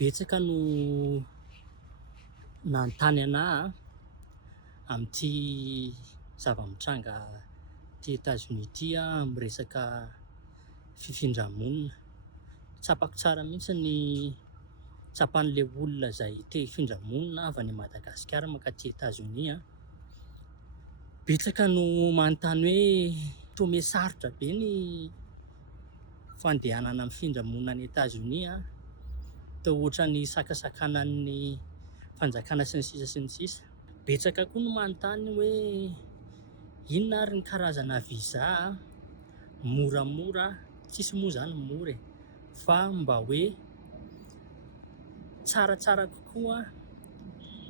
Betsaka no nanontany anahy amin'ity zava-mitranga ty États-Unis ty miresaka fifindra-monina. Tsapako tsara mihitsy ny tsapan'le olona zay te hifindra-monina avy any Madagasikara mankaty États-Unis. Betsaka no manontany hoe toa me sarotra be ny fandehanana mifindra monina any États-Unis toa ohatran'ny sakasakanan'ny fanjakana sy ny sisa. Betsaka koa no manontany hoe inona ary ny karazana visa moramora, tsisy moa zany mora fa mba hoe tsaratsara kokoa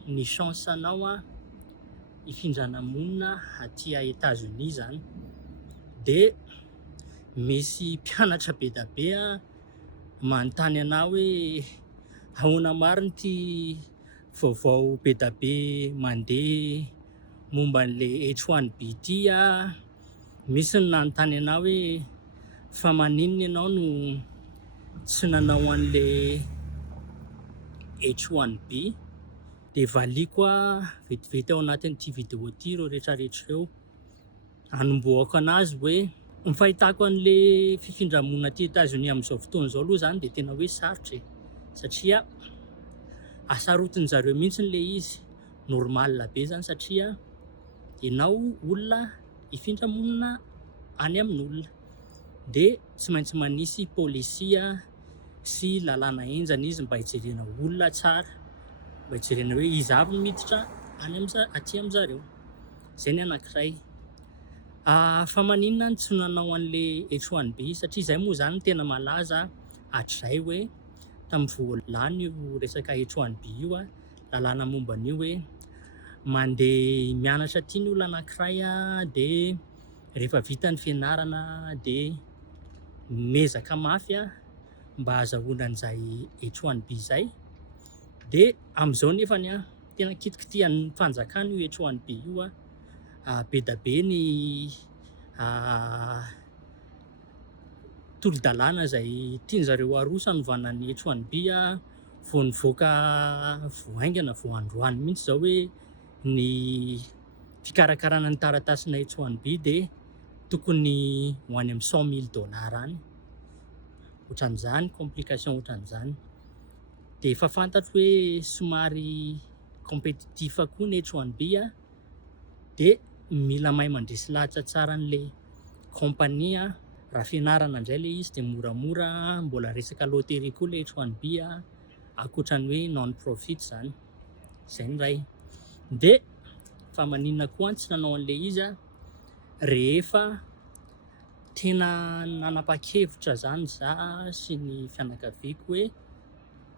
ny chance anao hifindrana monina aty États-Unis zany. De misy mpianatra be da be manontany anao hoe ahoana mariny ty vaovao be da be mandeha momba an'le H1B ty misy ny nanontany anao hoe fa maninona ianao no tsy nanao an'le H1B. De valiko vetivety ao anatin'ity vidéo ty ireo rehetrarehetra ireo hanombohako anazy hoe ny fahitako an'le fifindra-monina aty États-Unis amin'izao fotoana izao aloha zany de tena hoe sarotra satria asarotiny zareo mihitsy le izy, normal be zany satria ianao olona hifindra monina any amin'olona de tsy maintsy manisy pôlisia sy lalàna enjana izy mba hijerena olona tsara, mba hijerena hoe izy avy no miditra aty amin'zareo. Zay ny anankiray. Fa maninona ny tsy nanao an'le H1B satria zay moa zany tena malaza hatrizay hoe tamin'ny voalany io resaka H1B io lalàna momba an'io hoe mandeha mianatra aty ny olona anankiray de rehefa vita ny fianarana de mezaka mafy mba ahazahoana an'izay H1B zay. De amin'izao nefany tena kitikitihan'ny fanjakana io H1B io be da be ny tolo-dalàna zay tian'zareo aroso hanovana ny H1B vao nivoaka voahaingana vao androany mihitsy zao hoe ny fikarakarana ny taratasina H1B de tokony ho any amin'ny $100,000 any, ohatran'izany, complication ohatran'izany. De efa fantatro hoe somary compétitif koa ny H1B de mila mahay mandresy lahatra tsara an'le compagnie raha fianarana indray le izy de moramora mbola resaka loterie koa le H1B akoatran'ny hoe non profit zany. Zay ny ray. De fa maninona koa tsy nanao an'le izy rehefa tena nanapa-kevitra zany za sy ny fianakaviako hoe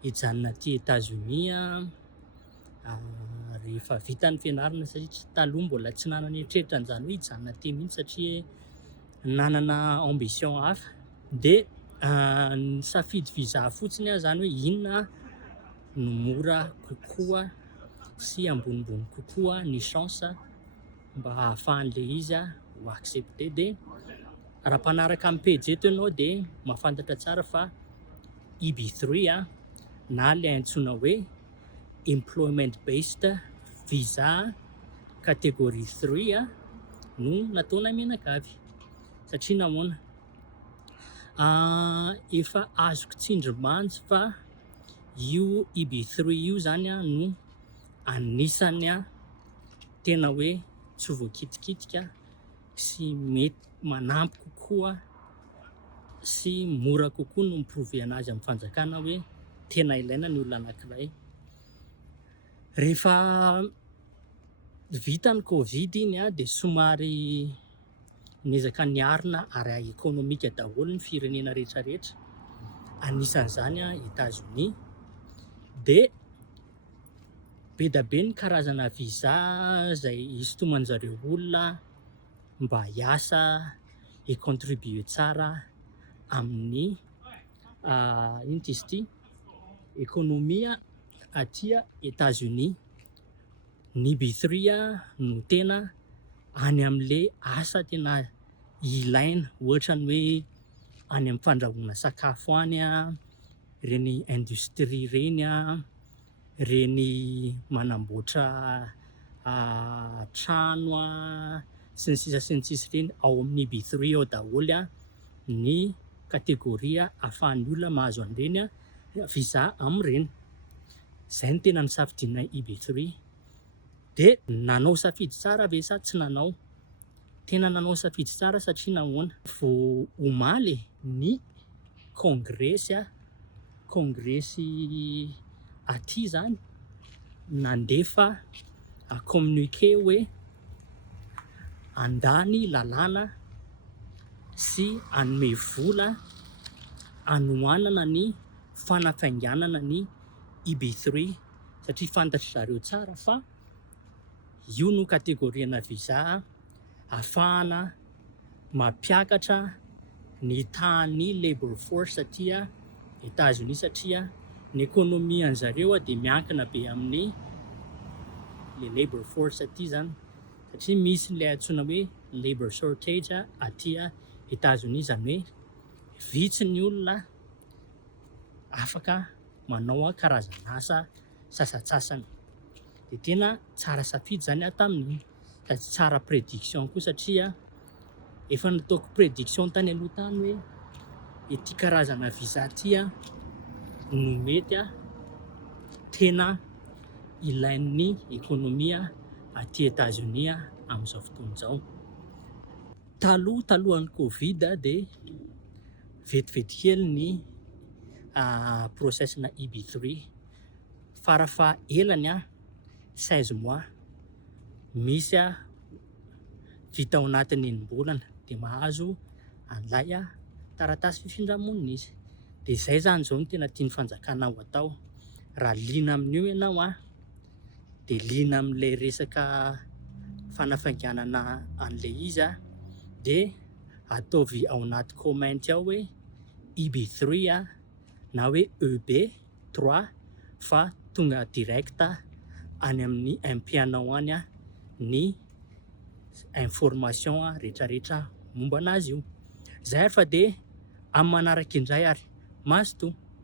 hijanona aty États-Unis rehefa vita ny fianarana satria taloha mbola tsy nanana-eritreritra an'izany hoe hijanona aty mihitsy satria nanana ambition hafa. De nisafidy visa fotsiny zany hoe inona no mora kokoa sy ambonimbony kokoa ny chance mba ahafahan'le izy ho accepté. De raha mpanaraka amin'ny page eto ianao de mahafantatra tsara fa EB3 na le antsoina hoe employment based visa catégorie 3 no nataona menakavy. Satria nahoana efa azoko tsindrimandry fa io EB3 io zany no anisany tena hoe tsy voakitikitika sy mety manampy kokoa sy mora kokoa no miprouver anazy amin'ny fanjakana hoe tena ilaina ny olona anankiray. Rehefa vita ny Covid iny de somary niezaka niarina ary ekônomika daholo ny firenena rehetrarehetra, anisan'izany États-Unis. De be da be ny karazana visa zay isintoman'zareo olona mba hiasa hicontribuer tsara amin'ny ino ty izy ty ekônomia aty États-Unis. Ny EB3 no tena any amin'le asa tena ilaina, ohatran'ny hoe any amin'ny fandrahoana sakafo any reny industrie reny reny manamboatra trano sy ny sisa sy ny sisa reny ao amin'ny EB3 ao daholo ny kategoria ahafahan'ny olona mahazo an'ireny visa amin'ireny. Zay ny tena nisafidianay EB3. De nanao safidy tsara ve sa tsy nanao? Tena nanao safidy tsara satria nahoana? Vao omaly ny kongresy aty zany nandefa communiqué hoe andany lalàna sy anome vola anohanana ny fanafainganana ny EB3 satria fantatry zareo tsara fa io no kategoriana visa ahafahana mampiakatra ny tahan'ny labor force satria États-Unis satria ny économie an'zareo dia miankina be amin'ny le labor force aty zany satria misy le antsoina hoe labor shortage aty États-Unis zany hoe vitsy ny olona afaka manao karazana asa sasatsasany. De tena tsara safidy zany tamin'iny sady tsara prédiction koa satria efa nataoko prédiction tany aloha tany hoe ity karazana visa ty no mety tena ilain'ny économie aty États-Unis amin'izao fotoana izao. Talohan'ny Covid de vetivety kely ny process na EB3 farafahaelany 16 mois misy vita ao anatin'ny enim-bolana de mahazo an'ilay taratasy fifindramona izy. De zay zany zao no tena tian'ny fanjakana ho atao. Raha liana amin'io ianao de liana amin'le resaka fanafainganana an'le izy de ataovy ao anaty comment ao hoe EB3 na hoe EB3 fa tonga direct any amin'ny MP-anao any ny information rehetrarehetra momba anazy io. Zay fa de amin'ny manaraka indray ary maso to.